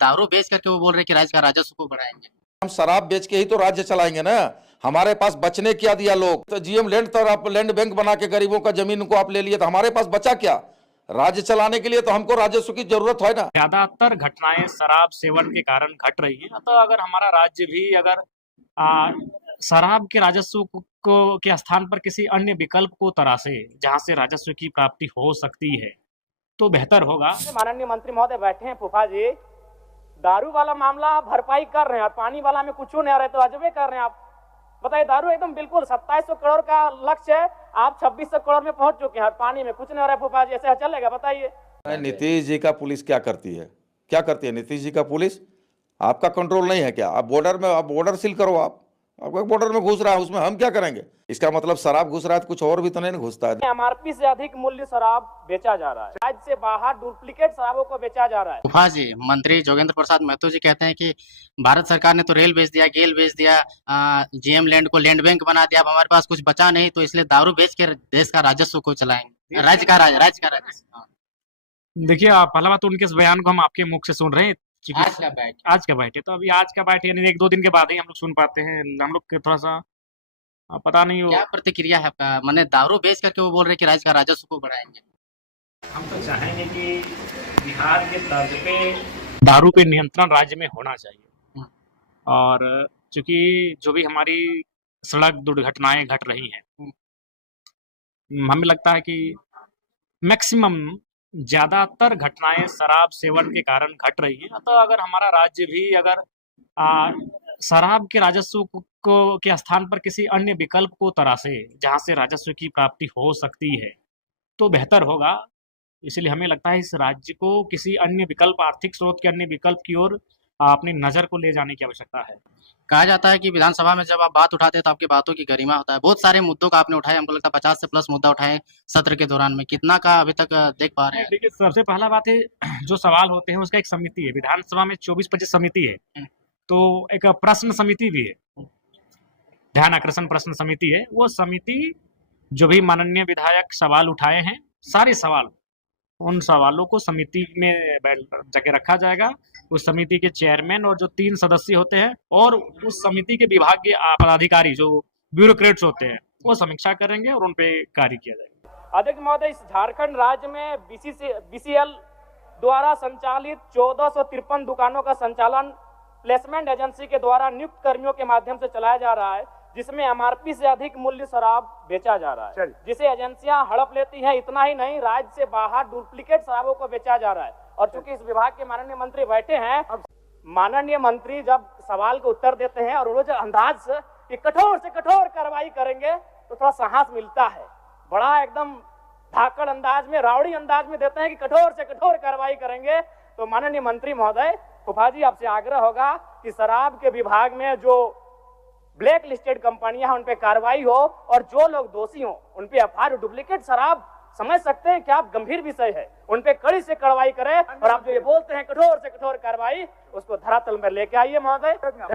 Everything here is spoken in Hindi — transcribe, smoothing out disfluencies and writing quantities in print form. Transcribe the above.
दारू बेच करके वो बोल रहे कि राज्य का राजस्व को बढ़ाएंगे। हम शराब बेच के ही तो राज्य चलाएंगे ना। हमारे पास बचने क्या दिया लोग? तो जीएम लैंड तो आप लैंड बैंक बना के गरीबों का जमीन को आप ले लिए, तो हमारे पास बचा क्या? राज्य चलाने के लिए तो हमको राजस्व की जरूरत है ना। ज्यादातर घटनाएं शराब सेवन के कारण घट रही है। तो अगर हमारा राज्य भी अगर शराब के राजस्व को के स्थान पर किसी अन्य विकल्प को तराशे जहां से राजस्व की प्राप्ति हो सकती है तो बेहतर होगा। माननीय मंत्री महोदय बैठे हैं फूफा जी, दारू वाला मामला भरपाई कर रहे हैं और पानी वाला में कुछ नहीं आ रहे, तो अजबे कर रहे हैं आप। बताइए, दारू एकदम बिल्कुल 2700 करोड़ का लक्ष्य है, आप 2600 करोड़ में पहुंच चुके हैं और पानी में कुछ नहीं आ रहा है। फूफा जी ऐसे चलेगा? बताइए। नीतीश जी का पुलिस क्या करती है? क्या करती है नीतीश जी का पुलिस? आपका कंट्रोल नहीं है क्या? आप बॉर्डर सील करो। आपका बॉर्डर में घुस रहा है, उसमें हम क्या करेंगे? इसका मतलब शराब घुस रहा है तो कुछ और भी तो नहीं घुसता है। एमआरपी से अधिक मूल्य शराब बेचा जा रहा है, राज्य से बाहर डुप्लीकेट शराबों को बेचा जा रहा है। फूफा जी, मंत्री जोगेंद्र प्रसाद महतो जी कहते हैं कि भारत सरकार ने तो रेल बेच दिया, गेल बेच दिया, जीएम लैंड को लैंड बैंक बना दिया, अब हमारे पास कुछ बचा नहीं, तो इसलिए दारू बेच के देश का राजस्व को चलाएंगे, राज्य का राजस्व। देखिए, पहला बात तो उनके इस बयान को हम आपके मुख से सुन रहे हैं। आज का बैठे तो अभी आज का बैठे यानी 1-2 दिन के बाद ही हम लोग सुन पाते हैं। हम लोग थोड़ा सा पता नहीं हो क्या प्रतिक्रिया है आपका? मैंने दारू बेच करके वो बोल रहे कि राज्य का राजस्व को बढ़ाएंगे। हम तो चाहेंगे कि बिहार के तर्ज पे दारू पे नियंत्रण राज्य में होना चाहिए। और चूंकि जो भी हमारी सड़क दुर्घटनाएं घट रही हैं, हमें लगता है कि मैक्सिमम ज्यादातर घटनाएं शराब सेवन के कारण घट रही है। तो अगर हमारा राज्य भी अगर शराब के राजस्व को के स्थान पर किसी अन्य विकल्प को तराशे जहां से राजस्व की प्राप्ति हो सकती है तो बेहतर होगा। इसलिए हमें लगता है इस राज्य को किसी अन्य विकल्प, आर्थिक स्रोत के अन्य विकल्प की ओर अपनी नजर को ले जाने की आवश्यकता है। कहा जाता है कि विधानसभा में जब आप बात उठाते हैं तो आपकी बातों की गरिमा होता है। बहुत सारे मुद्दों का आपने उठाए, हमको लगता है 50 से प्लस मुद्दा उठाए सत्र के दौरान में। कितना का अभी तक देख पा रहे हैं? देखिए, सबसे पहला बात है, जो सवाल होते हैं उसका एक समिति है। विधानसभा में 24-25 समिति है, तो एक प्रश्न समिति भी है, ध्यान आकर्षण प्रश्न समिति है। वो समिति जो भी माननीय विधायक सवाल उठाए हैं, सारे सवाल, उन सवालों को समिति में जाके रखा जाएगा। उस समिति के चेयरमैन और जो 3 सदस्य होते हैं और उस समिति के विभागीय पदाधिकारी जो ब्यूरोक्रेट्स होते हैं वो समीक्षा करेंगे और उन पे कार्य किया जाएगा। अध्यक्ष महोदय, इस झारखंड राज्य में बीसीएल द्वारा संचालित 1453 दुकानों का संचालन प्लेसमेंट एजेंसी के द्वारा नियुक्त कर्मियों के माध्यम से चलाया जा रहा है, जिसमें एमआरपी से अधिक मूल्य शराब बेचा जा रहा है, जिसे एजेंसियां हड़प लेती हैं। इतना ही नहीं, राज्य से बाहर डुप्लीकेट शराबों को बेचा जा रहा है। और चूंकि इस विभाग के माननीय मंत्री बैठे हैं, माननीय मंत्री जब सवाल का उत्तर देते हैं और वो जो अंदाज कि कठोर से कठोर कार्रवाई करेंगे तो थोड़ा साहस मिलता है। बड़ा एकदम धाकड़ अंदाज में, रावड़ी अंदाज में देते हैं कि कठोर से कठोर कार्रवाई करेंगे। तो माननीय मंत्री महोदय, फूफा जी आपसे आग्रह होगा कि शराब के विभाग में जो ब्लैक लिस्टेड कंपनियां उन पे कार्रवाई हो और जो लोग दोषी हो उन पे एफआईआर। डुप्लीकेट शराब समझ सकते हैं कि आप गंभीर विषय है, उन पे कड़ी से कार्रवाई करें और आप जो ये बोलते हैं कठोर से कठोर कार्रवाई, उसको धरातल में लेके आइए महोदय।